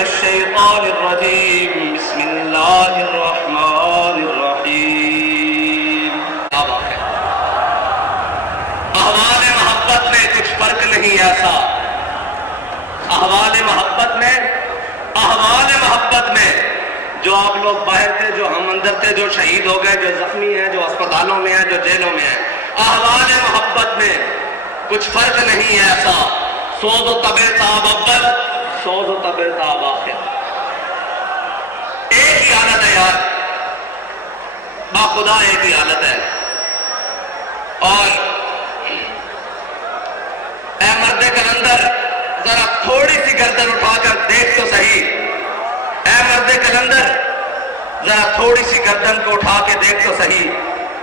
الشيطان الرجيم بسم الله الرحمن الرحيم. احوال محبت میں کچھ فرق نہیں ایسا. احوال محبت میں جو آپ لوگ باہر تھے، جو ہم اندر تھے، جو شہید ہو گئے، جو زخمی ہیں، جو اسپتالوں میں ہیں، جو جیلوں میں ہیں، احوال محبت میں کچھ فرق نہیں ہے ایسا. سوز و طبع تاب اول، سوز و طبع تاب آخر. ایک ہی حالت ہے یار، باخدا ایک ہی حالت ہے. اور اے مرد کلندر، ذرا تھوڑی سی گردن اٹھا کر دیکھ تو صحیح. اے مرد کلندر، ذرا تھوڑی سی گردن کو اٹھا کے دیکھ تو صحیح.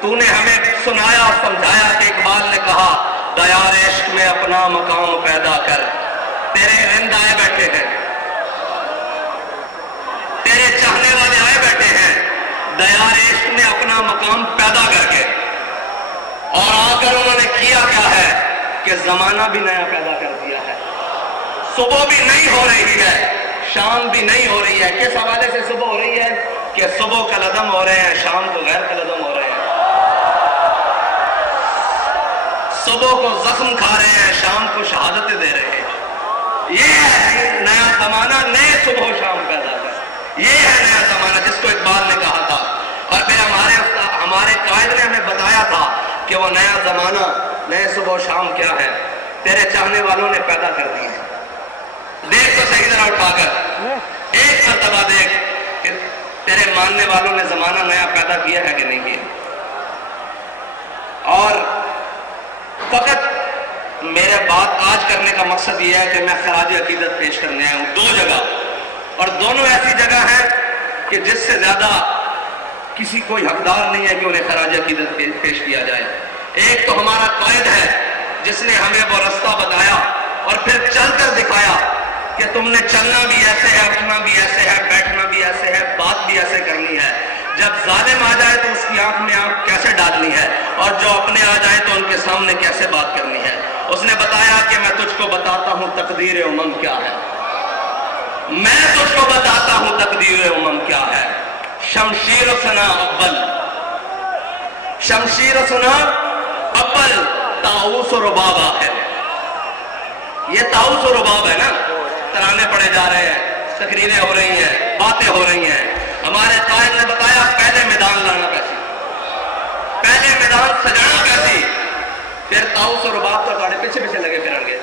تو نے ہمیں سنایا اور سمجھایا کہ اقبال نے کہا دیار عشق میں اپنا مقام پیدا کر. تیرے رند آئے بیٹھے ہیں، تیرے چاہنے والے آئے بیٹھے ہیں دیار عشق میں اپنا مقام پیدا کر کے. اور آ کر انہوں نے کیا کیا ہے کہ زمانہ بھی نیا پیدا کر دیا ہے. صبح بھی نئی ہو رہی ہے، شام بھی نئی ہو رہی ہے. کس حوالے سے صبح ہو رہی ہے؟ کہ صبح کالعدم ہو رہے ہیں، شام کو غیر کالعدم ہو رہے ہیں. صبح کو زخم کھا رہے ہیں، شام کو شہادتیں دے رہے ہیں. یہ ہے نیا زمانہ، نئے صبح و شام پیدا کر. یہ ہے نیا زمانہ جس کو اقبال نے کہا تھا. اور پھر ہمارے قائد نے ہمیں بتایا تھا کہ وہ نیا زمانہ، نئے صبح و شام کیا ہے. تیرے چاہنے والوں نے پیدا کر دی ہے. دیکھ تو صحیح طرح اٹھا کر ایک مرتبہ دیکھ کہ تیرے ماننے والوں نے زمانہ نیا پیدا کیا ہے کہ نہیں کیا. اور فقط میرے بات آج کرنے کا مقصد یہ ہے کہ میں خراج عقیدت پیش کرنے آیا ہوں دو جگہ، اور دونوں ایسی جگہ ہیں کہ جس سے زیادہ کسی کوئی حقدار نہیں ہے کہ انہیں خراج عقیدت پیش کیا جائے. ایک تو ہمارا قائد ہے جس نے ہمیں وہ رستہ بتایا اور پھر چل کر دکھایا کہ تم نے چلنا بھی ایسے ہے، اٹھنا بھی ایسے ہے، بیٹھنا بھی ایسے ہے، بات بھی ایسے کرنی ہے. جب ظالم آ جائے تو اس کی آنکھ میں آنکھ کیسے ڈالنی ہے، اور جو اپنے آ جائے تو ان کے سامنے کیسے بات کرنی ہے. اس نے بتایا کہ میں تجھ کو بتاتا ہوں تقدیر امم کیا ہے. میں تجھ کو بتاتا ہوں تقدیر امم کیا ہے. شمشیر و سنا اول، شمشیر و سنا اول، طاؤس و رباب آخر. یہ طاؤس و رباب ہے نا، ترانے پڑے جا رہے ہیں، تقریریں ہو رہی ہیں، باتیں ہو رہی ہیں. ہمارے قائد نے بتایا پہلے میدان لانا کیسی، پہلے میدان سجانا کیسی، پھر طاؤس و رباب تو گاڑی پیچھے پیچھے لگے پھریں گے،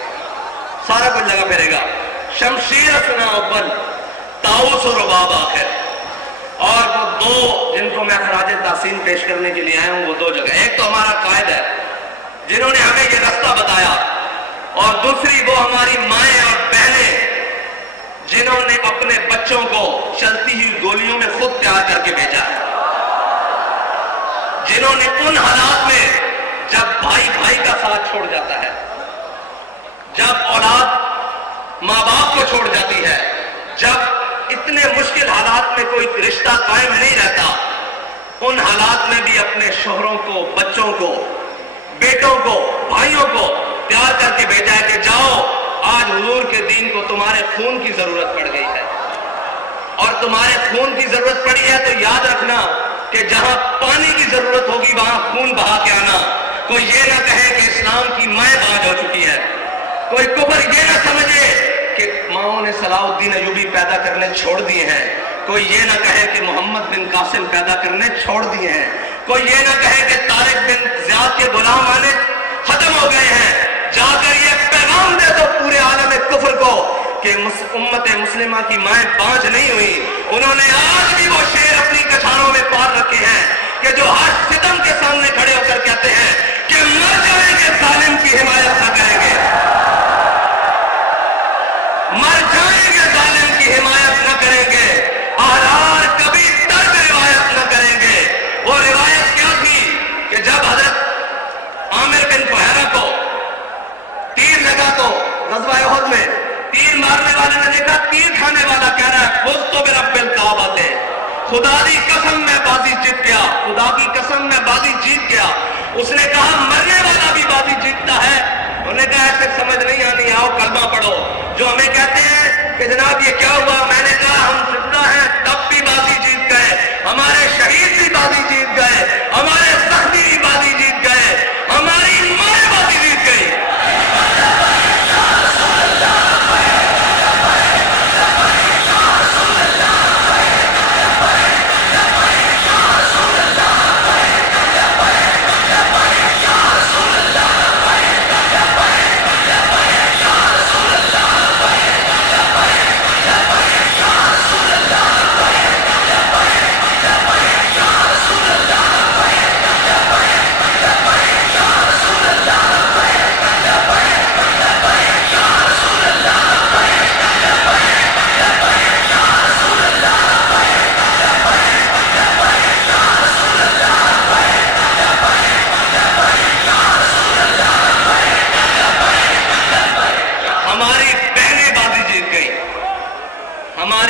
سارا کچھ لگا پھرے گا. شمشیر سنا اول، طاؤس و رباب آخر. اور وہ دو جن کو میں خراج تحسین پیش کرنے کے لیے آیا ہوں، وہ دو جگہ. ایک تو ہمارا قائد ہے جنہوں نے ہمیں یہ رستہ بتایا، اور دوسری وہ ہماری مائیں اور بہنیں جنہوں نے اپنے بچوں کو چلتی ہوئی گولیوں میں خود تیار کر کے بھیجا ہے. جنہوں نے ان حالات میں جب بھائی بھائی کا ساتھ چھوڑ جاتا ہے، جب اولاد ماں باپ کو چھوڑ جاتی ہے، جب اتنے مشکل حالات میں کوئی رشتہ قائم نہیں رہتا، ان حالات میں بھی اپنے شوہروں کو، بچوں کو، بیٹوں کو، بھائیوں کو تیار کر کے بھیجا ہے کہ جاؤ، آج حضور کے دین کو تمہارے خون کی ضرورت پڑ گئی ہے. اور تمہارے خون کی ضرورت پڑی ہے تو یاد رکھنا کہ جہاں پانی کی ضرورت ہوگی وہاں خون بہا کے آنا. کوئی یہ نہ کہے کہ اسلام کی مائیں باز ہو چکی ہے. کوئی کفر یہ نہ سمجھے کہ ماؤں نے صلاح الدین ایوبی پیدا کرنے چھوڑ دیے ہیں. کوئی یہ نہ کہے کہ محمد بن قاسم پیدا کرنے چھوڑ دیے ہیں. کوئی یہ نہ کہے کہ طارق بن زیاد کے غلام آنے ختم ہو گئے ہیں. جا کر یہ پیغام دے دو پورے عالم کفر کو کہ امت مسلمہ کی مائیں باز نہیں ہوئی. انہوں نے آج بھی وہ شیر اپنی کچھاروں میں پار رکھے ہیں کہ جو ہر ستم کے سامنے کھڑے ہو کر کہتے ہیں کہ مر جائیں گے ظالم کی حمایت نہ کریں گے، مر جائیں گے ظالم کی حمایت نہ کریں گے، احرار کبھی ترک روایت نہ کریں گے. وہ روایت کیا تھی کہ جب حضرت عامر بن فہیرہ کو تیر لگا تو غزوہ احد میں تیر مارنے والے نے دیکھا تیر کھانے والا کہہ رہا ہے خود تو برب الکعبہ، خدا دی قسم میں بازی جیت گیا، خدا کی قسم میں بازی جیت گیا. اس نے کہا مرنے والا بھی بازی جیتتا ہے. انہوں نے کہا ایسے سمجھ نہیں آنی، آؤ کلمہ پڑھو. جو ہمیں کہتے ہیں کہ جناب یہ کیا ہوا، میں نے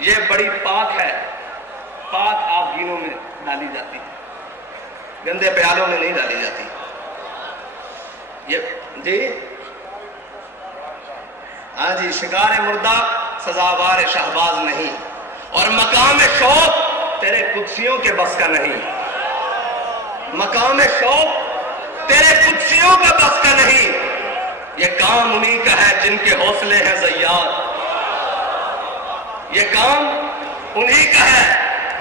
یہ بڑی پاک ہے، پاک آبگینوں میں ڈالی جاتی ہے، گندے پیالوں میں نہیں ڈالی جاتی۔ یہ جی ہاں جی، شکار مردہ سزاوار شہباز نہیں، اور مقام شوق تیرے قدسیوں کے بس کا نہیں، مقام شوق تیرے قدسیوں کا بس کا نہیں۔ یہ کام انہی کا ہے جن کے حوصلے ہیں زیاد، یہ کام انہی کا ہے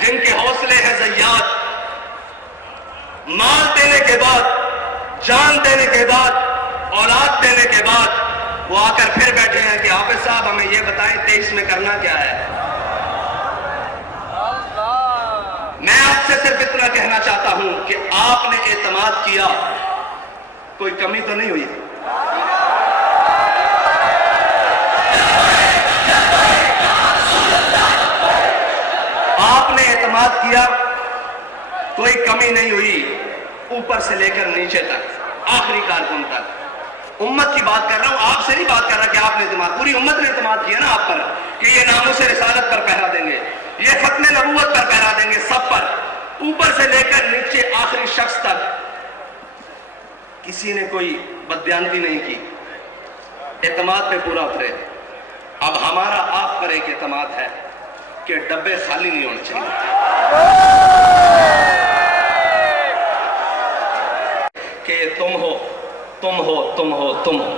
جن کے حوصلے ہیں زیاد۔ مال دینے کے بعد، جان دینے کے بعد، اولاد دینے کے بعد وہ آ کر پھر بیٹھے ہیں کہ حافظ صاحب ہمیں یہ بتائیں 23 میں کرنا کیا ہے۔ میں آپ سے صرف اتنا کہنا چاہتا ہوں کہ آپ نے اعتماد کیا، کوئی کمی تو نہیں ہوئی؟ آپ نے اعتماد کیا، کوئی کمی نہیں ہوئی، اوپر سے لے کر نیچے تک، آخری کارکن تک۔ امت کی بات کر رہا ہوں، آپ سے نہیں بات کر رہا کہ آپ نے اعتماد، پوری امت نے اعتماد کیا نا آپ پر کہ یہ ناموس رسالت پر پہرا دیں گے، یہ ختم نبوت پر پہرا دیں گے، سب پر، اوپر سے لے کر نیچے آخری شخص تک کسی نے کوئی بددیانتی نہیں کی، اعتماد پہ پورا اترے۔ اب ہمارا آپ پر ایک اعتماد ہے کہ ڈبے خالی نہیں ہونے چاہیے، کہ یہ تم ہو، تم ہو، تم ہو، تم ہو۔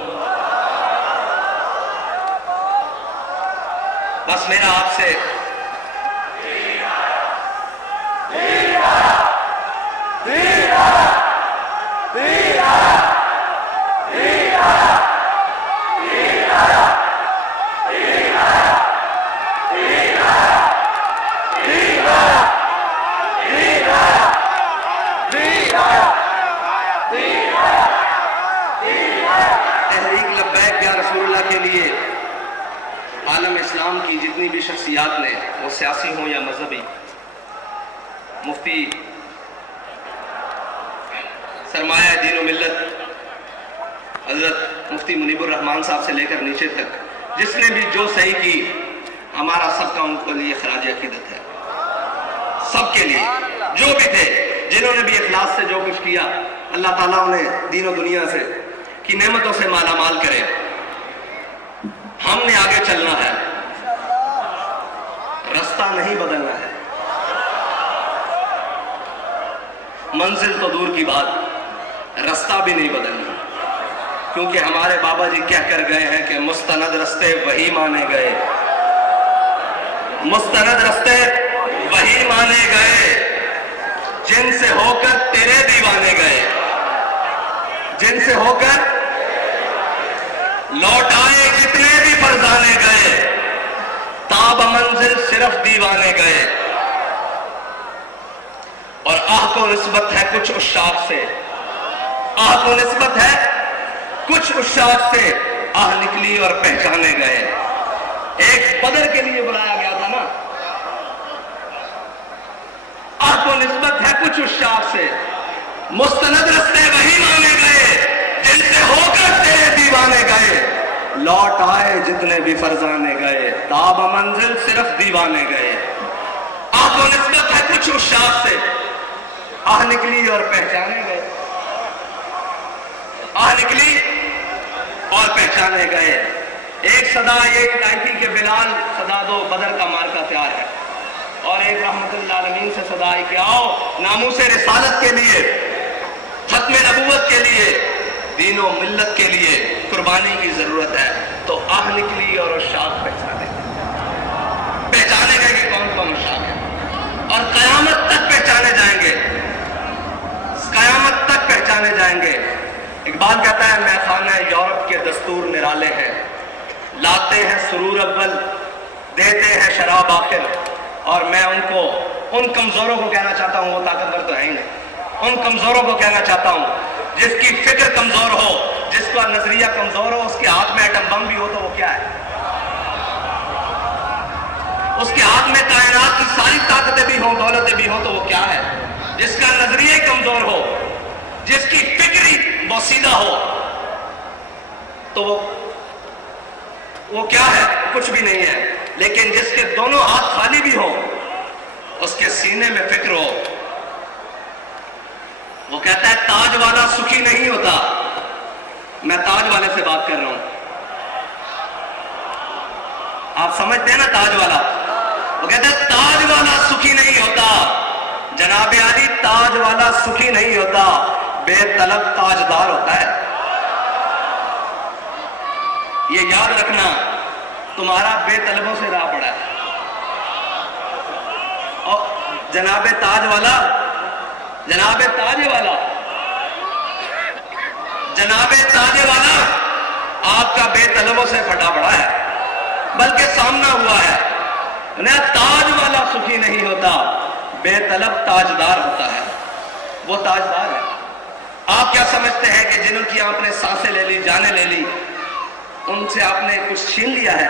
بس میرا آپ سے عالم اسلام کی جتنی بھی شخصیات نے، وہ سیاسی ہوں یا مذہبی، مفتی سرمایہ دین و ملت حضرت مفتی منیب الرحمان صاحب سے لے کر نیچے تک، جس نے بھی جو صحیح کی، ہمارا سب کا ان کے لیے خراج عقیدت ہے، سب کے لیے جو بھی تھے، جنہوں نے بھی اخلاص سے جو کچھ کیا، اللہ تعالیٰ انہیں دین و دنیا سے کی نعمتوں سے مالا مال کرے۔ ہم نے آگے چلنا ہے، رستہ نہیں بدلنا ہے، منزل تو دور کی بات، رستہ بھی نہیں بدلنا، کیونکہ ہمارے بابا جی کہہ کر گئے ہیں کہ مستند رستے وہی مانے گئے، مستند رستے وہی مانے گئے جن سے ہو کر تیرے دیوانے گئے، جن سے ہو کر لوٹ آئے جتنے بھی فرزانے گئے، تاب منزل صرف دیوانے گئے۔ اور آہ کو نسبت ہے کچھ عشاق سے، آہ کو نسبت ہے کچھ عشاق سے، آہ نکلی اور پہچانے گئے۔ ایک بدر کے لیے بلایا گیا تھا نا، آہ کو نسبت ہے کچھ عشاق سے، مستند رستے وہی مانے گئے جن سے ہو کر تیرے دیوانے گئے، لوٹ آئے جتنے بھی فرزانے گئے، تاب منزل صرف دیوانے گئے۔ آہ کو نسبت ہے کچھ عشاق سے، آہ نکلی اور پہچانے گئے، آہ نکلی اور پہچانے گئے۔ ایک صدا یہ آئی تھی کہ بلال صدا دو، بدر کا مارکا تیار ہے، اور ایک رحمت اللہ العالمین سے صدا آئی کہ آؤ ناموس رسالت کے لیے، ختم نبوت کے لیے، دین و ملت کے لیے قربانی کی ضرورت ہے۔ تو آہ نکلی اور عشاق پہچانے گئے کہ کون کون عشاق ہے، اور قیامت تک پہچانے جائیں گے، قیامت تک پہچانے جائیں گے۔ اقبال کہتا ہے میخانہ یورپ کے دستور نرالے ہیں، لاتے ہیں سرور اول، دیتے ہیں شراب آخر، اور میں ان کمزوروں کو کہنا چاہتا ہوں، وہ طاقتور تو ہے ہی نہیں، ان کمزوروں کو کہنا چاہتا ہوں جس کی فکر کمزور ہو، جس کا نظریہ کمزور ہو، اس کے ہاتھ میں ایٹم بم بھی ہو تو وہ کیا ہے؟ اس کے ہاتھ میں کائنات کی ساری طاقتیں بھی ہوں، دولتیں بھی ہوں تو وہ کیا ہے؟ جس کا نظریہ کمزور ہو، جس کی فکری بوسیدہ ہو، تو وہ کیا ہے؟ کچھ بھی نہیں ہے۔ لیکن جس کے دونوں ہاتھ خالی بھی ہوں اس کے سینے میں فکر ہو. وہ کہتا ہے تاج والا سکھی نہیں ہوتا. میں تاج والے سے بات کر رہا ہوں. آپ سمجھتے ہیں نا تاج والا؟ وہ کہتا ہے تاج والا سکھی نہیں ہوتا. جناب علی تاج والا سکھی نہیں ہوتا، بے طلب تاجدار ہوتا ہے. یہ یاد رکھنا، تمہارا بے طلبوں سے راہ پڑا ہے. اور جناب تاج والا، جناب تاج والا، جناب تاج والا آپ کا بے طلبوں سے پھٹا پڑا ہے، بلکہ سامنا ہوا ہے. تاج والا سکھی نہیں ہوتا، بے طلب تاجدار ہوتا ہے. وہ تاجدار ہے. آپ کیا سمجھتے ہیں کہ جنہوں کی آپ نے سانسیں لے لی، جانیں لے لی، ان سے آپ نے کچھ چھین لیا ہے؟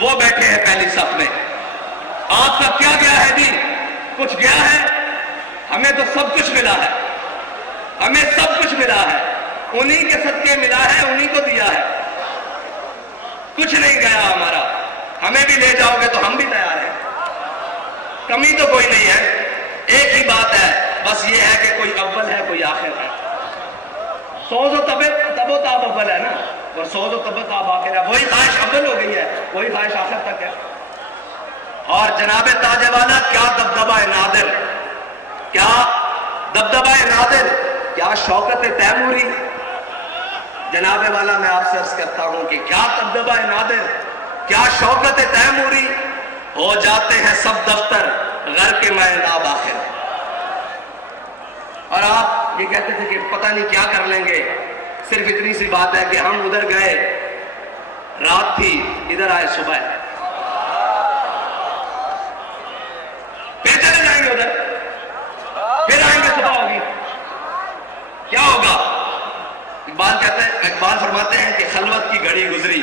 وہ بیٹھے ہیں پہلی صف میں. آپ کا کیا گیا ہے جی؟ کچھ گیا ہے؟ ہمیں تو سب کچھ ملا ہے. ہمیں سب کچھ ملا ہے. انہی کے صدقے ملا ہے، انہی کو دیا ہے. کچھ نہیں گیا ہمارا. ہمیں بھی لے جاؤ گے تو ہم بھی تیار ہیں. کمی تو کوئی نہیں ہے. ایک ہی بات ہے، بس یہ ہے کہ کوئی اول ہے، کوئی آخر ہے. سوز و تب و تاب اول ہے نا، اور سوز و تب و تاب آخر ہے. وہی خواہش اول ہو گئی ہے، وہی خواہش آخر تک ہے. اور جناب تاج والا کیا دبدبہ نادر، کیا دبدبہ نادر، کیا شوکت تیموری. جناب والا میں آپ سے عرض کرتا ہوں کہ کیا دبدبہ نادر، کیا شوکت تیموری. ہو جاتے ہیں سب دفتر غر کے محراب آخر. اور آپ یہ کہتے تھے کہ پتہ نہیں کیا کر لیں گے. صرف اتنی سی بات ہے کہ ہم ادھر گئے، رات تھی، ادھر آئے صبح. پھر چلے جائیں گے ادھر، پھر آئیں گے صبح ہوگی. کیا ہوگا؟ اقبال فرماتے ہیں کہ خلوت کی گھڑی گزری،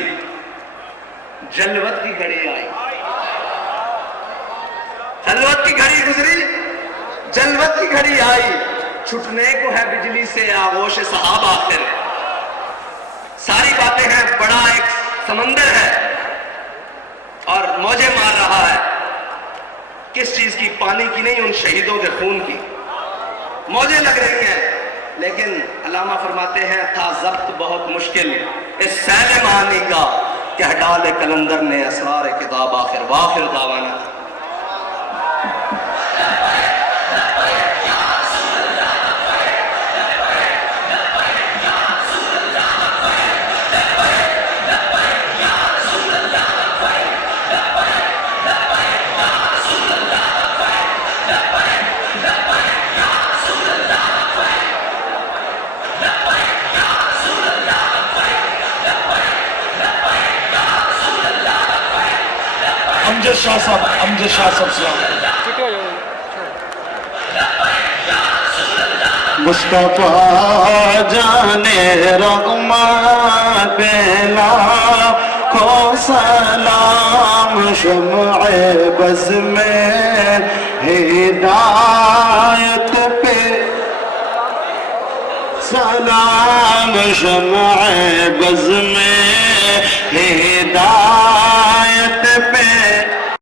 جلوت کی گھڑی آئی. خلوت کی گھڑی گزری، جلوت کی گھڑی آئی. چھٹنے کو ہے بجلی سے آغوش صحاب آخر. ساری باتیں ہیں، بڑا ایک سمندر ہے اور موجیں مار رہا ہے. کس چیز کی؟ پانی کی نہیں، ان شہیدوں کے خون کی موجیں لگ رہی ہیں. لیکن علامہ فرماتے ہیں تھا ضبط بہت مشکل اس سیل معانی کا، کہ ڈال کلندر نے اسرار کتاب آخر. واخر دعوانا امجد شاہ صاحب سلام. مصطفیٰ جانے رحمت پیلا کو سلام، شمع بز میں ہدایت پہ سلام، شمع بز میں ہدایت